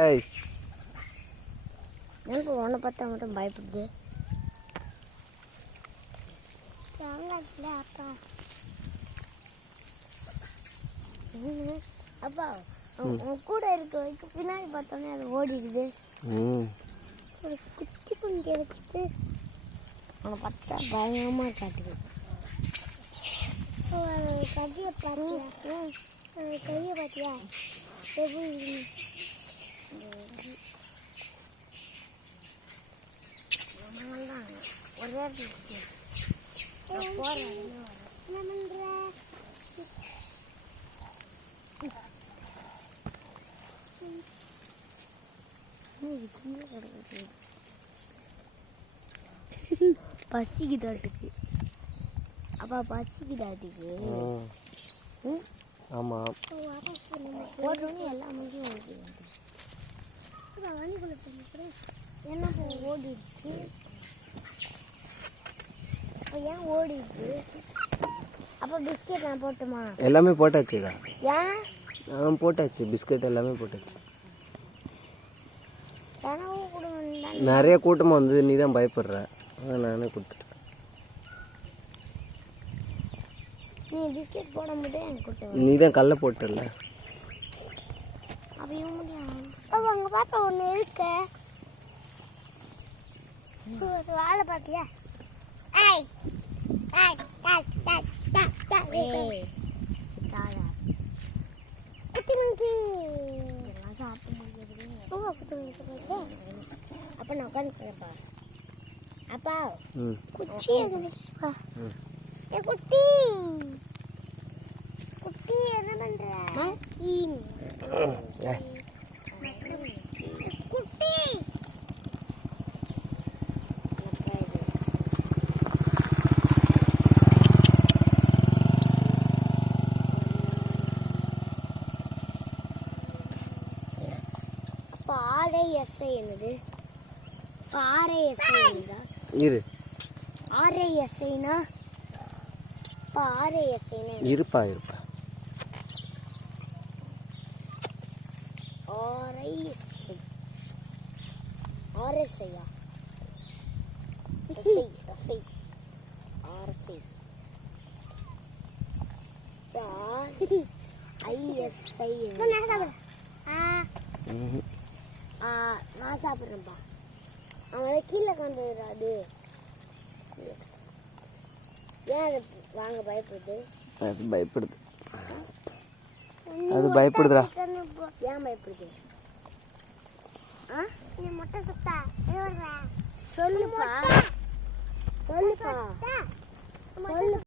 ஏய் எனக்கு உன்னை பார்த்தா மட்டும் பயப்படுது. அப்பா அப்பா உன் கூட இருக்க வரைக்கும் பின்னாடி பார்த்தோன்னே அது ஓடிடுது. ஒரு குச்சி குஞ்சை வச்சுட்டு அவனை பார்த்தா பயங்கரமா காட்டுது. கையை பார்த்தியா? கையை பார்த்தியா? எப்படி ஒரே பசிக்குதாட்டுக்கு. அப்பா பசிக்குதாட்டுக்கு. ஆமா ஓடுறோன்னு எல்லாமே என்ன ஓடிடுச்சு. ஏன் ஓடிடுச்சு? அப்போ பிஸ்கெட் நான் போட்டுமா? எல்லாமே போட்டாச்சுடா. ஏன்? நான் போட்டாச்சு, பிஸ்கெட் எல்லாமே போட்டாச்சு. நிறைய கூட்டமாக வந்தது, நீ தான் பயப்படுற. நானே கொடுத்துட்டேன். நீ பிஸ்கெட் போடும்போது எனக்கு கொடுத்த. நீ தான் கல்ல போட்டல. அவையும் முடியும். அங்கே பாப்பா ஒன்று இருக்கு. வாழை பார்த்தியா? ஏய் ஏய் ஏய் ஏய் ஏய் குட்டி மங்கி சாப்பிட்டு முடியாது. குட்டி மங்கி அப்போ நான் உட்காந்துப்பா. அப்பா குச்சி எதுப்பா? ஏ குட்டி குட்டி என்ன பண்ற? குட்டி பாறை எஸ்ஐ என்னது? பாறை எஸ்ஐ என்னதா? இரு. ஆரை எஸ்ஐனா பாறை எஸ்ஐனா இருப்பா இருப்பா. ஆரை எஸ்ஐ ஆர்எஸ்ஐயா? SI SI RSI ISI. நான் சாப்பிட்றேன்ப்பா. அவங்கள கீழே கொண்டுடுறா. அது ஏன் அது வாங்க பயப்படுது? அது பயப்படுது. அது பயப்படுதுடா. ஏன் பயப்படுது? நீ முட்டை சுத்தா சொல்லுப்பா சொல்லுப்பா சொல்லு.